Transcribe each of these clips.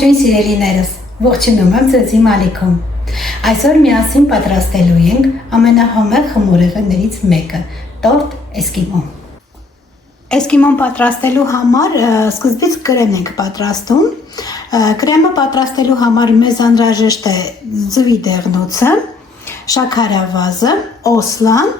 Ողջույն սիրելիներս, ողջունում եմ ձեզ իմ ալիքում։ Այսօր միասին պատրաստելու ենք ամենահամեղ խմորեղեններից մեկը՝ տորտ էսկիմո։ Էսկիմոն պատրաստելու համար սկզբից կրեմ ենք պատրաստում։ Կրեմը պատրաստելու համար մեզ անհրաժեշտ է ձվի դեղնուցը, շաքարավազը, օսլան,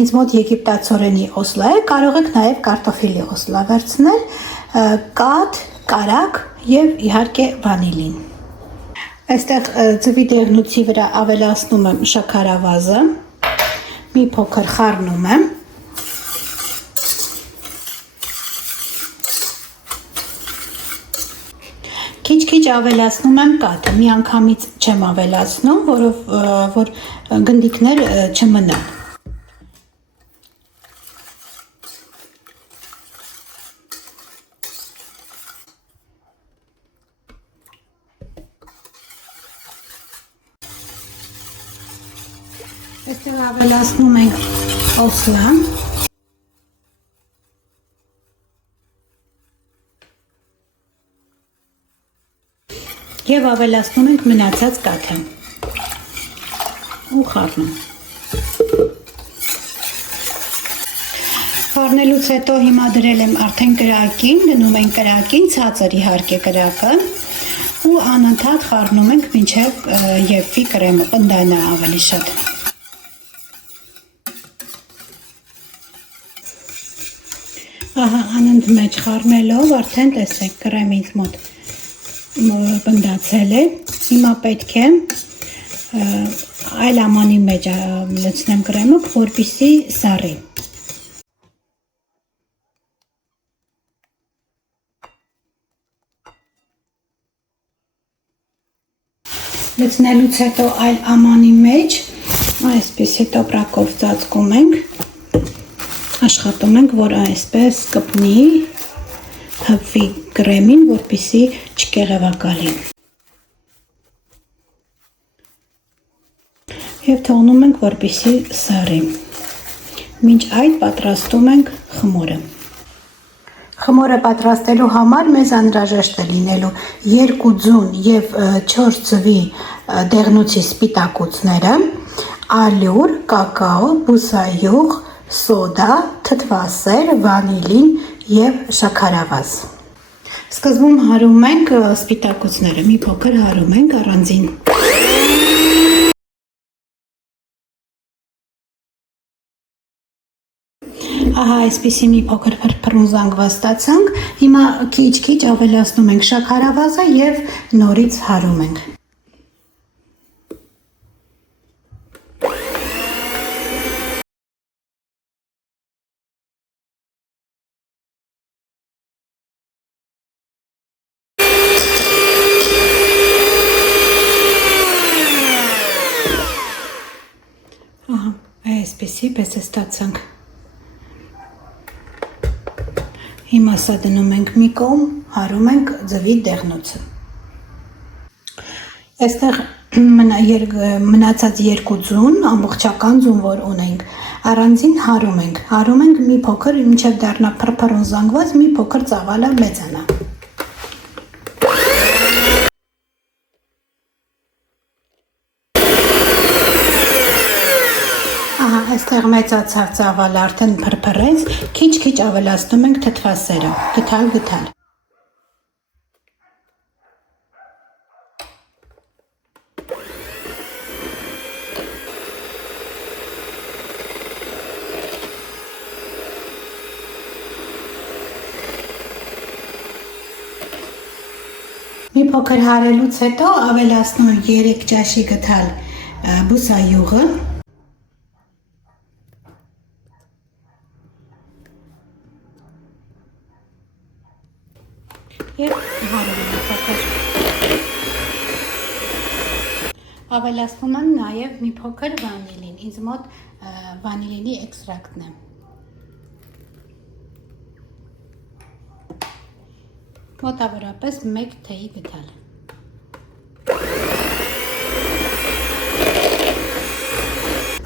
ինձ մոտ եգիպտացորենի օսլա է, կարող եք նաև կարտոֆիլի օսլա վերցնել, կաթ, կարագ և իհարկե վանիլին։ Այստեղ ձվի դեղնուցի վրա ավելացնում եմ շաքարավազը, մի փոքր խառնում եմ։ Քիչ-քիչ ավելացնում եմ կաթը, միանգամից չեմ ավելացնում, որ գնդիկներ չմնան։ Այստեղ ավելացնում ենք օսլան, և ավելացնում ենք մնացած կաթը ու խառնում։ Խառնելուց հետո հիմա դրել եմ արդեն կրակին, դնում ենք կրակին, ցածր իհարկե կրակը, ու անընդհատ խառնում ենք մինչև եփվի կրեմը, պնդանա ավելի շատ։ Ահա անընդմեջ խառնելով արդեն տեսեք կրեմը ինձ մոտ պնդացել է, հիմա պետք է այլ ամանի մեջ լցնեմ կրեմը, որպեսզի սառի։ Լցնելուց հետո այլ ամանի մեջ այսպեսի տոպրակով ծածկում ենք, աշխատում ենք, որ այսպես կպնի, հպվի կրեմին, որպեսզի չկեղևակալի։ Եվ թողնում ենք, որպեսզի սառի։ Մինչ այդ պատրաստում ենք խմորը։ Խմորը պատրաստելու համար մեզ անհրաժեշտ է լինելու 2 ձուն և 4 ձվի դեղնուցի սպիտակուցները, ալյուր, կակաո, բուսայուղ, սոդա, թթվասեր, վանիլին և շաքարավազ։ Սկզբում հարում ենք սպիտակուցները, մի փոքր հարում ենք առանձին։ Ահա այսպիսի մի փոքր փրփրուն զանգված ստացանք, հիմա քիչ-քիչ ավելացնում ենք շաքարավազը և նորից հարում ենք։ Ահա, այսպիսի պես է ստացանք։ Հիմա սա դնում ենք մի կողմ, հարում ենք ձվի դեղնուցը։ Այստեղ մնացած 2 ձուն, ամբողջական ձուն, որ ունենք, առանձին հարում ենք մի փոքր, մինչև դառնա փրփրուն զանգված, մի փոքր ծավալը մեծանա։ Ահա, այստեղ մեծացավ ծավալը, արդեն փրփրեց, քիչ-քիչ ավելացնում ենք թթվասերը, գթալ։ Մի փոքր հարելուց հետո ավելացնում ենք 3 ճաշի գթալ բուսայուղը, և հարում եմ փոքր։ Ավելացնում եմ նաև մի փոքր վանիլին, ինձ մոտ վանիլինի էքստրակտն է։ Մոտավորապես 1 թեյի գթալ։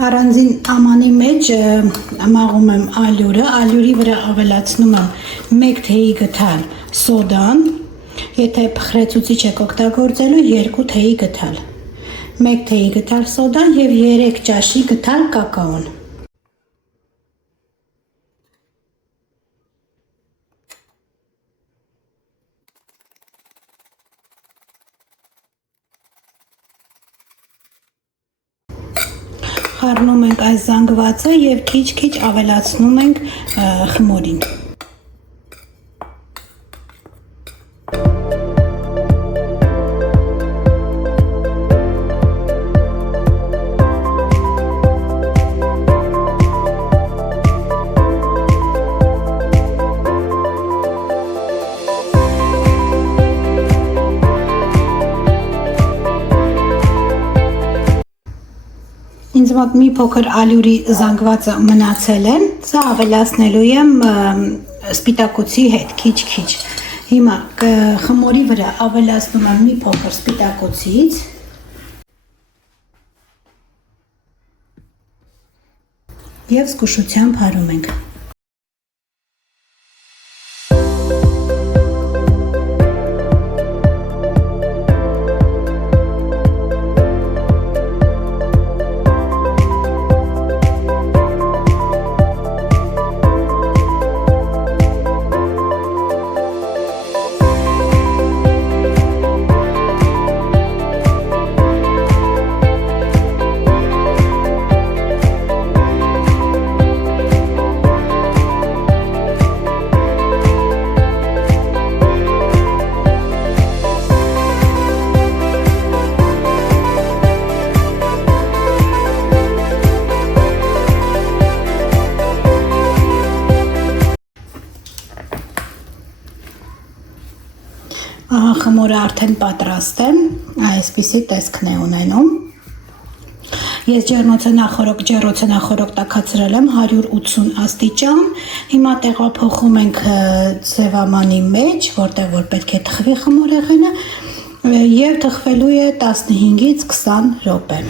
Առանձին ամանի մեջ մաղում եմ ալյուրը, ալյուրի վրա ավելացնում եմ 1 թեյի գթալ սոդան, Եթե փխրեցուցիչ եք օգտագործելու, 2 թեյի գդալ, 1 թեյի գդալ սոդան և 3 ճաշի գդալ կակաոն։ Խառնում ենք այս զանգվածը և քիչ-քիչ ավելացնում ենք խմորին։ Ինձ մոտ մի փոքր ալյուրի զանգվածը մնացել է, սա ավելացնելու եմ սպիտակուցի հետ, քիչ-քիչ։ Հիմա խմորի վրա ավելացնում եմ մի փոքր սպիտակուցից և զգուշությամբ հարում ենք։ Խմորը արդեն պատրաստ է, այսպիսի տեսքն է ունենում։ Ես ջեռոցը նախորոք տաքացրել եմ 180 աստիճան, հիմա տեղափոխում ենք ձևամանի մեջ, որտեղ որ պետք է թխվի խմորեղենը և թխվելու է 15-ից 20 րոպե։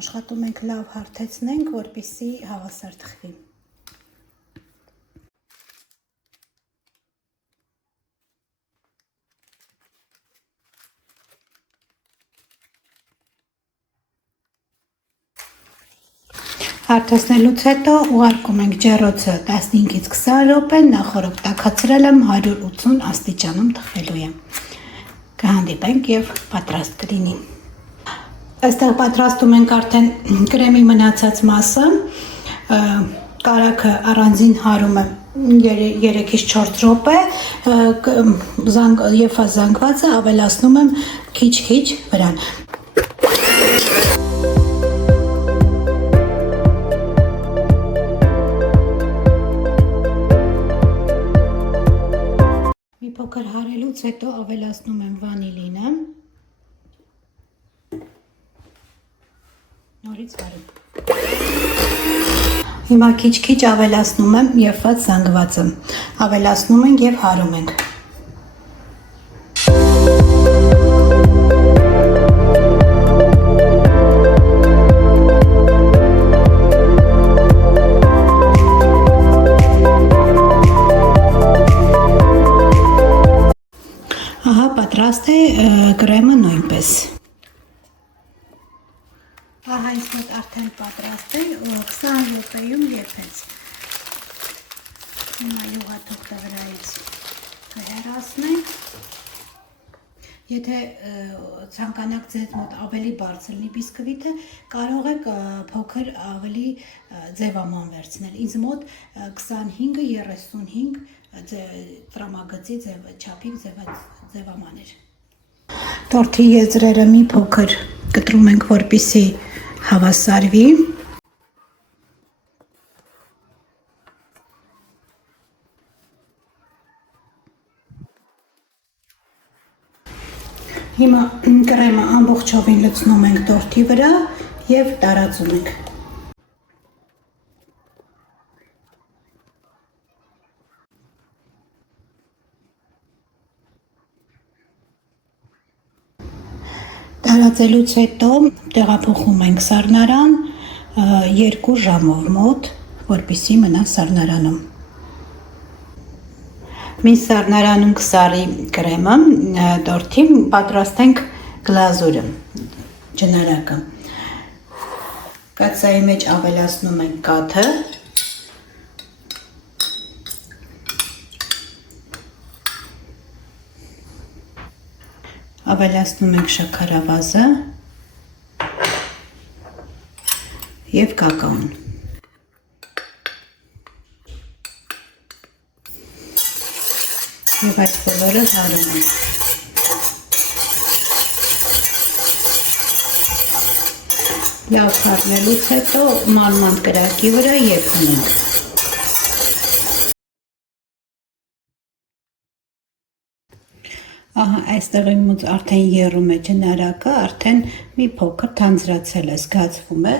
Աշխատում ենք լավ հարթեցնենք, որպեսզի հավասար թխվի։ Հարթեցնելուց հետո ուղարկում ենք ջեռոցը 15-ից 20 րոպե, նախորդ տաքացրել եմ 180 աստիճանում թխվելու է։ Կհանդիպենք և պատրաստ կլինի։ Այստեղ պատրաստում ենք արդեն կրեմի մնացած մասը, կարագը առանձին հարում եմ 3-ից 4 րոպե և զանգվածը ավելացնում եմ քիչ-քիչ վրան։ Մի փոքր հարելուց հետո ավելացնում եմ վանիլինը։ Նորից հարում։ Հիմա քիչ-քիչ ավելացնում եմ եփված զանգվածը, ավելացնում ենք և հարում ենք։ Ահա պատրաստ է կրեմը նույնպես։ Ահա ինձ մոտ արդեն պատրաստ է, 20 րոպեում եփեց։ Հիմա յուղաթուղթը վրայից կհեռացնենք։ Եթե ցանկանաք ձեզ մոտ ավելի բարձր լինի բիսկվիտը, կարող եք փոքր ավելի ձևաման վերցնել։ Ինձ մոտ 25-35 տրամագծի չափի ձևաման էր։ Տորթի եզրերը մի փոքր կտրում ենք, որպեսզի հավասարվի։ Հիմա կրեմը ամբողջովին լցնում ենք տորթի վրա և տարածում ենք։ Տարածելուց հետո տեղափոխում ենք սառնարան, 2 ժամով մոտ, որպեսզի մնա սառնարանում։ Մինչ սառնարանում կսառի կրեմը, տորթի պատրաստենք գլազուրը, ջնարակը։ Կաթսայի մեջ ավելացնում ենք կաթը, ավելացնում ենք շաքարավազը և կակաոն։ Եվ այդ բոլորը հարում ենք։ Լավ խառնելուց հետո մանման կրակի վրա և հնենք։ Ահա այստեղ իմուց արդեն եռում է ջնարակը, արդեն մի փոքր թանձրացել է, զգացվում է,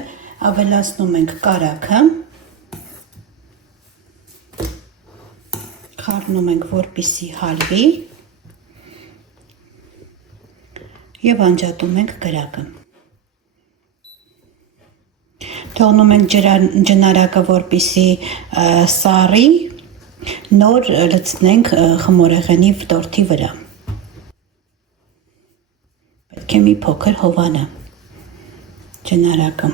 ավելացնում ենք կարագը, խառնում ենք, որպեսզի հալվի և անջատում ենք կրակը։ Թողնում ենք ջնարակը, որպեսզի սառի, նոր լցնենք խմորեղենի տորթի վրա։ Պետք է մի փոքր հովանա ջնարակը։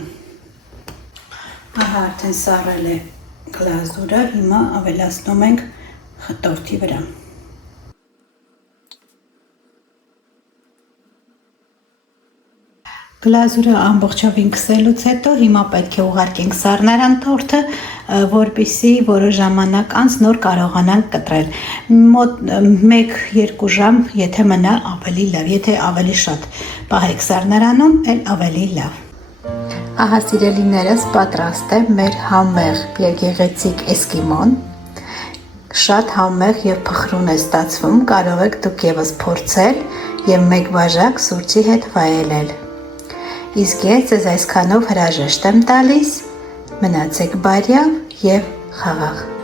Ահա արդեն սառել է գլազուրը, հիմա ավելացնում ենք տորթի վրա։ Գլազուրը ամբողջովին քսելուց հետո հիմա պետք է ուղարկենք սառնարան տորթը, որպեսզի որոշ ժամանակ անց նոր կարողանանք կտրել։ Մոտ 1-2 ժամ, եթե մնա ավելի լավ, եթե ավելի շատ պահեք սառնարանում, էլ ավելի լավ։ Ահա սիրելիներս, պատրաստ է մեր համեղ և գեղեցիկ էսկիմոն։ Շատ համեղ և փխրուն է ստացվում, կարող եք դուք ևս փորձել և 1 բաժակ սուրճի հետ վայելել։ Իսկ ես ձեզ այսքանով հրաժեշտ եմ տալիս, մնացեք բարյավ և խաղաղ։